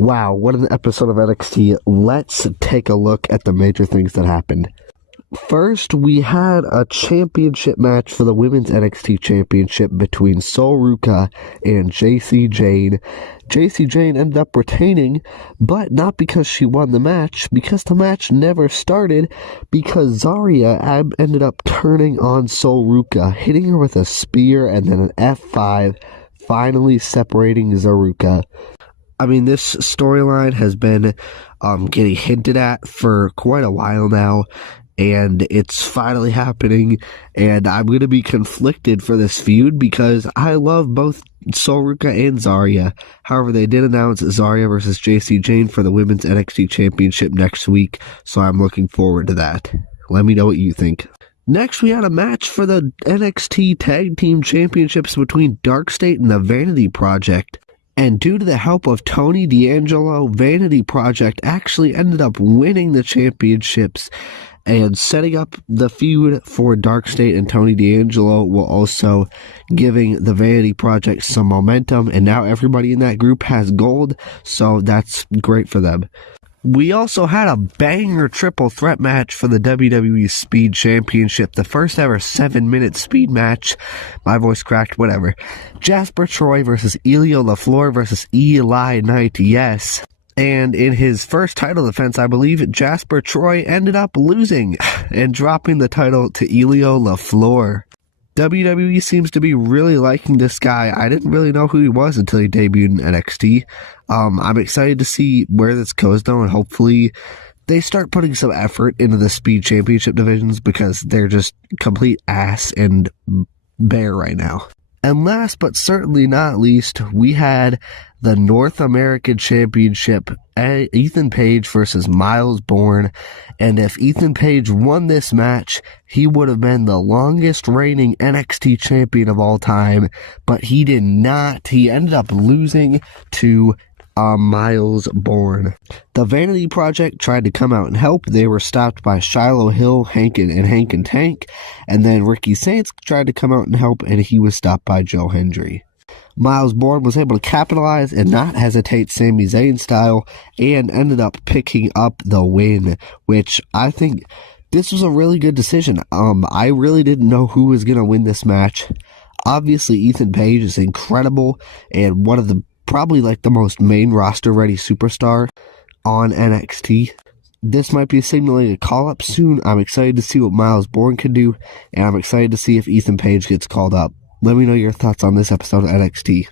Wow, what an episode of NXT. Let's take a look at the major things that happened. First, we had a championship match for the Women's NXT Championship between ZARUCA and Jacy Jayne. Jacy Jayne ended up retaining, but not because she won the match, because the match never started, because Zarya ended up turning on ZARUCA, hitting her with a spear and then an F5, finally separating ZARUCA. I mean, this storyline has been getting hinted at for quite a while now, and it's finally happening, and I'm going to be conflicted for this feud because I love both ZARUCA and Zarya. However, they did announce Zarya versus Jacy Jayne for the Women's NXT Championship next week, so I'm looking forward to that. Let me know what you think. Next, we had a match for the NXT Tag Team Championships between Dark State and the Vanity Project. And due to the help of Tony D'Angelo, Vanity Project actually ended up winning the championships and setting up the feud for Dark State and Tony D'Angelo, while also giving the Vanity Project some momentum. And now everybody in that group has gold, so that's great for them. We also had a banger triple threat match for the WWE Speed Championship, the first ever 7-minute speed match. My voice cracked, whatever. Jasper Troy versus Elio LaFleur versus Eli Knight, yes. And in his first title defense, I believe Jasper Troy ended up losing and dropping the title to Elio LaFleur. WWE seems to be really liking this guy. I didn't really know who he was until he debuted in NXT. I'm excited to see where this goes, though, and hopefully they start putting some effort into the Speed Championship divisions because they're just complete ass and bare right now. And last but certainly not least, we had the North American Championship, Ethan Page versus MYLES BORNE. And if Ethan Page won this match, he would have been the longest reigning NXT champion of all time. But he did not. He ended up losing to MYLES BORNE. The Vanity Project tried to come out and help. They were stopped by Shiloh Hill, Hank and Tank, and then Ricky Saints tried to come out and help, and he was stopped by Joe Hendry. MYLES BORNE was able to capitalize and not hesitate Sami Zayn style, and ended up picking up the win, which I think this was a really good decision. I really didn't know who was going to win this match. Obviously, Ethan Page is incredible and one of the probably like the most main roster ready superstar on NXT. This might be signaling a call up soon. I'm excited to see what MYLES BORNE can do, and I'm excited to see if Ethan Page gets called up. Let me know your thoughts on this episode of NXT.